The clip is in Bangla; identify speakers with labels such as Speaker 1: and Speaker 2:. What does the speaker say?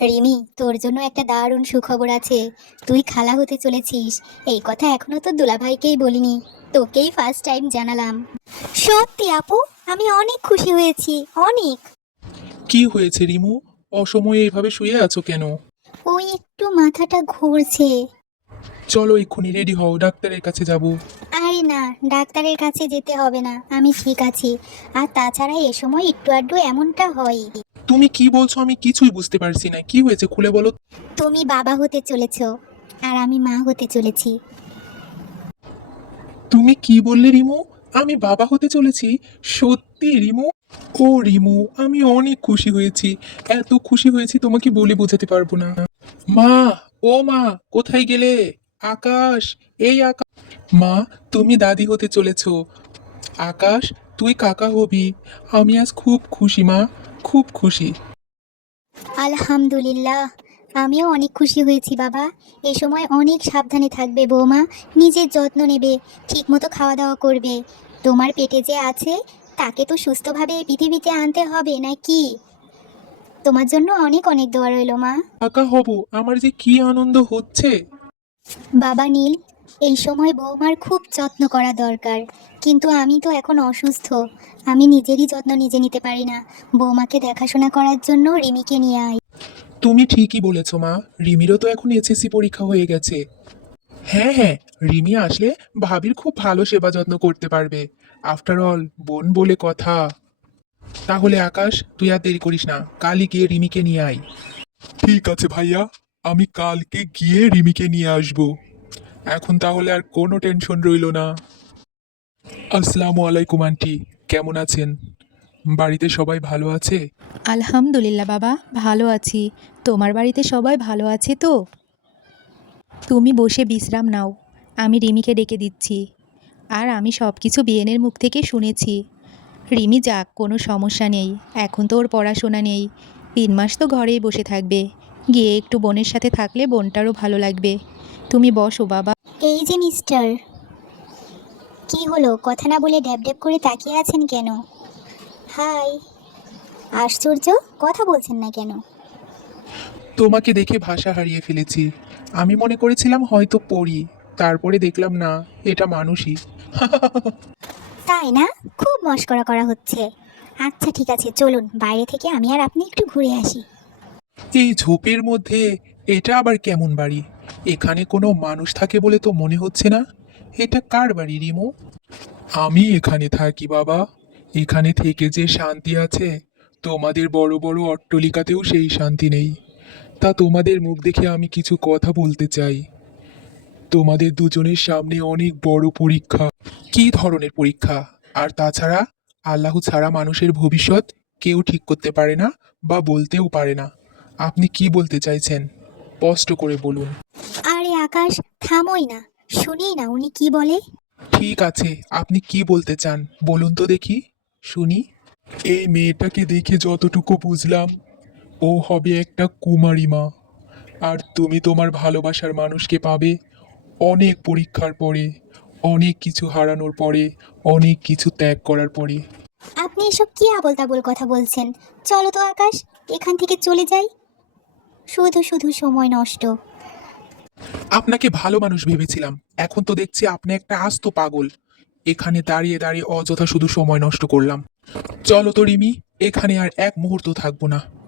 Speaker 1: রিমি, তোর জন্য একটা দারুণ সুখবর আছে। তুই খালা হতে চলেছিস। এই কথা এখনো তো দুলাভাইকেই বলিনি, তোকেই ফার্স্ট টাইম জানালাম। সত্যি আপু, আমি অনেক খুশি হয়েছি, অনেক।
Speaker 2: কি হয়েছে রিমু? অসময়ে এভাবে শুয়ে আছো কেন?
Speaker 1: ওই একটু মাথাটা ঘুরছে।
Speaker 2: চলো এক্ষুনি রেডি হও, ডাক্তারের কাছে যাব।
Speaker 1: আরে না, ডাক্তারের কাছে যেতে হবে না, আমি ঠিক আছি। আর তাছাড়া এ সময় একটু আধটু এমনটা হয়।
Speaker 2: তুমি কি বলছো? আমি কিছুই বুঝতে পারছি না, কি হয়েছে খুলে বলো।
Speaker 1: তুমি বাবা হতে চলেছো, আর আমি মা হতে চলেছি।
Speaker 2: তুমি কি বললে রিমু? আমি বাবা হতে চলেছি? সত্যি রিমু? ও রিমু, আমি অনেক খুশি হয়েছি। এত খুশি হয়েছি তোমাকে বলে বোঝাতে পারবো না। মা, ও মা, কোথায় গেলে? আকাশ, এই আকাশ। মা, তুমি দাদি হতে চলেছো। আকাশ, তুই কাকা হবি। আমি আজ খুব খুশি মা, খুব খুশি।
Speaker 1: আলহামদুলিল্লাহ, আমিও অনেক খুশি হয়েছি বাবা। এ সময় অনেক সাবধানে থাকবে বৌমা, নিজের যত্ন নেবে, ঠিকমতো খাওয়া দাওয়া করবে। তোমার পেটে যে আছে তাকে তো সুস্থভাবে এই পৃথিবীতে আনতে হবে নাকি? তোমার জন্য অনেক অনেক দোয়া রইলো মা।
Speaker 2: কাকা হব, আমার যে কি আনন্দ হচ্ছে।
Speaker 1: বাবা নীল, এই সময় বৌমার খুব যত্ন করা দরকার, কিন্তু আমি তো এখন অসুস্থ। আমি নিজেরই যত্ন নিজে নিতে পারি না। বৌমাকে দেখাশোনা করার জন্য রিমিকে নিয়ে আয়।
Speaker 2: তুমি ঠিকই বলেছো মা, রিমিরও তো এখন এসএসসি পরীক্ষা হয়ে গেছে। হ্যাঁ হ্যাঁ, রিমি আসলে ভাবির খুব ভালো সেবা যত্ন করতে পারবে। আফটার অল বোন বলে কথা। তাহলে আকাশ, তুই আর দেরি করিস না, কালই গিয়ে রিমিকে নিয়ে আয়। ঠিক আছে ভাইয়া, আমি কালকে গিয়ে রিমিকে নিয়ে আসব। এখন তাহলে আর কোনো টেনশন রইলো না। আসসালামু আলাইকুম আন্টি, কেমন আছেন? বাড়িতে সবাই ভালো আছে?
Speaker 3: আলহামদুলিল্লাহ বাবা, ভালো আছি। তোমার বাড়িতে সবাই ভালো আছে তো? তুমি বসে বিশ্রাম নাও, আমি রিমিকে ডেকে দিচ্ছি। আর আমি সব কিছু বিয়েনের মুখ থেকে শুনেছি। রিমি যাক, কোনো সমস্যা নেই। এখন তো ওর পড়াশোনা নেই, 3 মাস তো ঘরেই বসে থাকবে। গিয়ে একটু বোনের সাথে থাকলে বোনটারও ভালো লাগবে। তুমি বসো বাবা।
Speaker 1: এই যে মিস্টার, কি হলো, কথা না বলে ড্যাব ড্যাব করে তাকিয়ে আছেন কেন? হাই, আশ্চর্য, কথা বলছেন না কেন?
Speaker 2: তোমাকে দেখে ভাষা হারিয়ে ফেলেছি। আমি মনে করেছিলাম হয়তো পড়ি, তারপরে দেখলাম না, এটা মানুষই।
Speaker 1: তাই না? খুব মশকরা করা হচ্ছে। আচ্ছা ঠিক আছে, চলুন বাইরে থেকে আমি আর আপনি একটু ঘুরে আসি।
Speaker 2: এই ঝোপের মধ্যে এটা আবার কেমন বাড়ি? এখানে কোনো মানুষ থাকে বলে তো মনে হচ্ছে না। এটা কার বাড়ি রিমু? আমি এখানে থাকি বাবা। এখানে থেকে যে শান্তি আছে, তোমাদের বড় বড় অট্টালিকাতেও সেই শান্তি নেই। তা তোমাদের মুখ দেখে আমি কিছু কথা বলতে চাই। তোমাদের দুজনের সামনে অনেক বড় পরীক্ষা। কী ধরনের পরীক্ষা? আর তাছাড়া আল্লাহ ছাড়া মানুষের ভবিষ্যৎ কেউ ঠিক করতে পারে না, বা বলতেও পারে না। আপনি কি বলতে চাইছেন? স্পষ্ট করে বলুন।
Speaker 1: আরে আকাশ, থামোই না, শুনি না উনি কি বলে।
Speaker 2: ঠিক আছে, আপনি কি বলতে চান বলুন তো দেখি, শুনি। এই মেয়েটাকে দেখে যতটুকু বুঝলাম, ও হবে একটা কুমারী মা। আর তুমি তোমার ভালোবাসার মানুষকে পাবে অনেক পরীক্ষার পরে, অনেক কিছু হারানোর পরে, অনেক কিছু ত্যাগ করার পরে।
Speaker 1: আপনি এসব কি আবোল তাবোল কথা বলছেন? চলো তো আকাশ, এখান থেকে চলে যাই। শুধু শুধু সময় নষ্ট।
Speaker 2: আপনাকে ভালো মানুষ ভেবেছিলাম, এখন তো দেখছি আপনি একটা আস্ত পাগল। এখানে দাঁড়িয়ে দাঁড়িয়ে অযথা শুধু সময় নষ্ট করলাম। চলো তো রিমি, এখানে আর এক মুহূর্ত থাকবো না।